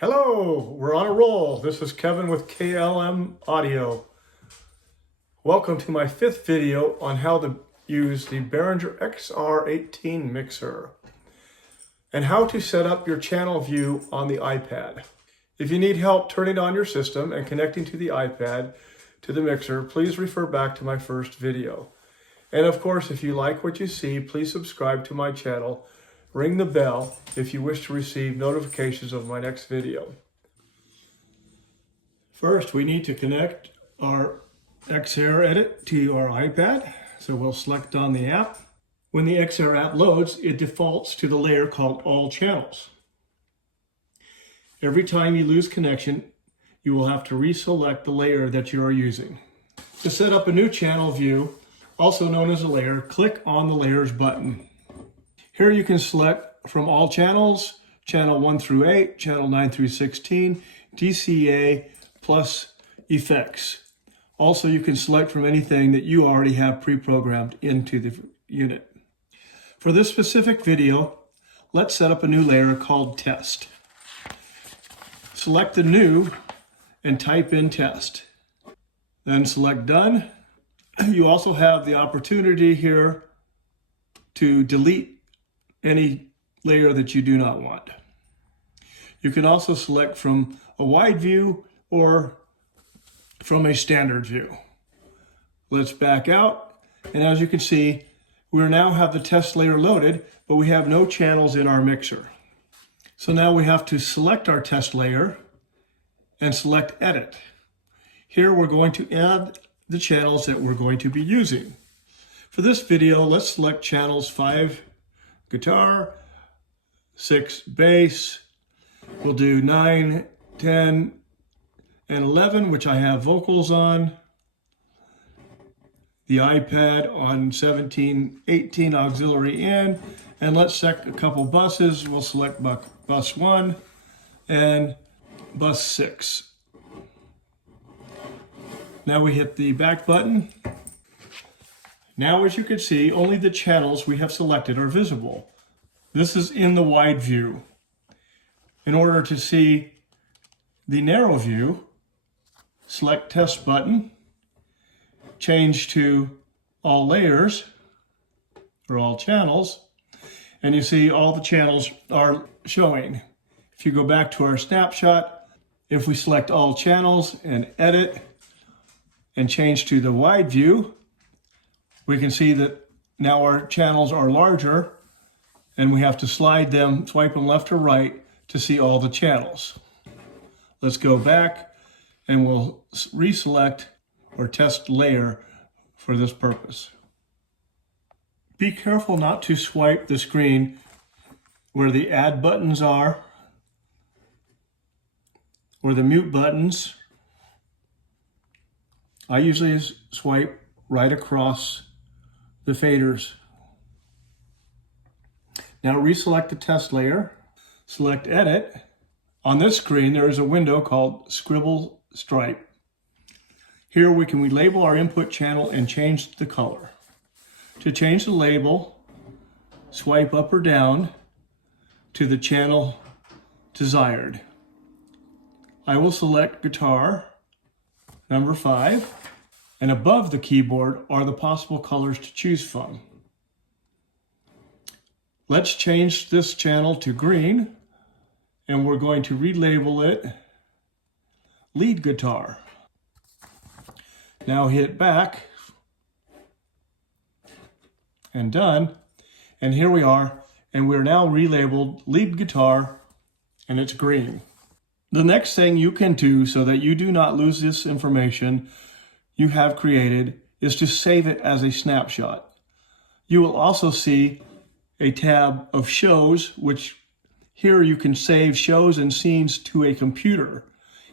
Hello, we're on a roll. This is Kevin with KLM Audio. Welcome to my fifth video on how to use the Behringer XR18 mixer and how to set up your channel view on the iPad. If you need help turning on your system and connecting to the iPad to the mixer, please refer back to my first video. And of course, if you like what you see, please subscribe to my channel. Ring the bell if you wish to receive notifications of my next video. First, we need to connect our XR edit to our iPad. So we'll select on the app. When the XR app loads, it defaults to the layer called All Channels. Every time you lose connection, you will have to reselect the layer that you are using. To set up a new channel view, also known as a layer, click on the Layers button. Here you can select from all channels, channel 1 through 8, channel 9 through 16, DCA, plus effects. Also, you can select from anything that you already have pre-programmed into the unit. For this specific video, let's set up a new layer called Test. Select the new and type in Test. Then select Done. You also have the opportunity here to delete any layer that you do not want. You can also select from a wide view or from a standard view. Let's back out, and as you can see, we now have the test layer loaded, but we have no channels in our mixer. So now we have to select our test layer and select Edit. Here we're going to add the channels that we're going to be using. For this video, let's select channels 5 guitar, 6 bass. We'll do 9, 10, and 11, which I have vocals on. The iPad on 17, 18 auxiliary in. And let's select a couple buses. We'll select bus 1 and bus 6. Now we hit the back button. Now, as you can see, only the channels we have selected are visible. This is in the wide view. In order to see the narrow view, select Test button, change to All Layers, or All Channels, and you see all the channels are showing. If you go back to our snapshot, if we select All Channels and Edit and change to the wide view, we can see that now our channels are larger and we have to slide them, swipe them left or right to see all the channels. Let's go back and we'll reselect or test layer for this purpose. Be careful not to swipe the screen where the add buttons are or the mute buttons. I usually swipe right across the faders. Now reselect the test layer, select Edit. On this screen there is a window called Scribble Stripe. Here we can relabel our input channel and change the color. To change the label, swipe up or down to the channel desired. I will select guitar, number 5. And above the keyboard are the possible colors to choose from. Let's change this channel to green, and we're going to relabel it Lead Guitar. Now hit back and done, and here we are, and we're now relabeled Lead Guitar, and it's green. The next thing you can do so that you do not lose this information you have created is to save it as a snapshot. You will also see a tab of shows, which here you can save shows and scenes to a computer.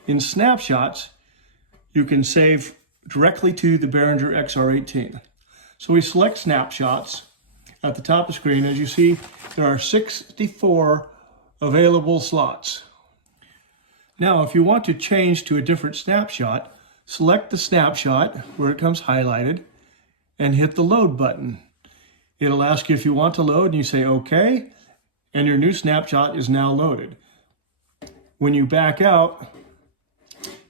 In Snapshots, you can save directly to the Behringer XR18. So we select Snapshots at the top of the screen. As you see, there are 64 available slots. Now, if you want to change to a different snapshot, select the snapshot where it comes highlighted and hit the load button. It'll ask you if you want to load and you say okay, and your new snapshot is now loaded. When you back out,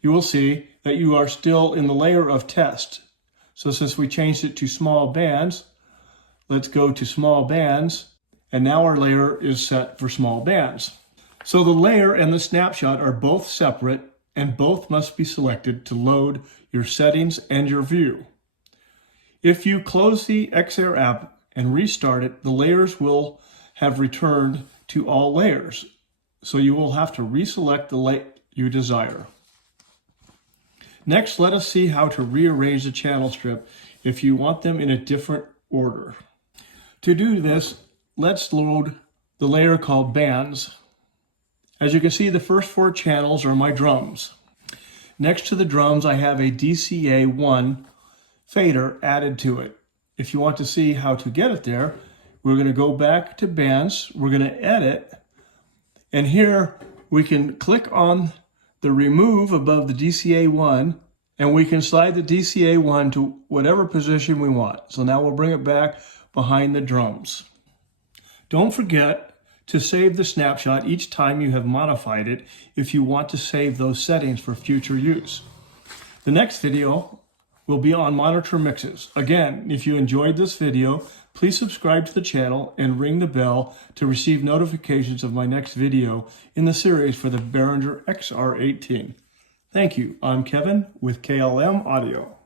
you will see that you are still in the layer of test. So since we changed it to small bands, let's go to small bands, and now our layer is set for small bands. So the layer and the snapshot are both separate, and both must be selected to load your settings and your view. If you close the XR app and restart it, the layers will have returned to all layers. So you will have to reselect the layer you desire. Next, let us see how to rearrange the channel strip if you want them in a different order. To do this, let's load the layer called bands. As you can see, the first 4 channels are my drums. Next to the drums, I have a DCA1 fader added to it. If you want to see how to get it there, we're going to go back to bands, we're going to edit, and here we can click on the remove above the DCA1, and we can slide the DCA1 to whatever position we want. So now we'll bring it back behind the drums. Don't forget to save the snapshot each time you have modified it if you want to save those settings for future use. The next video will be on monitor mixes. Again, if you enjoyed this video, please subscribe to the channel and ring the bell to receive notifications of my next video in the series for the Behringer XR18. Thank you. I'm Kevin with KLM Audio.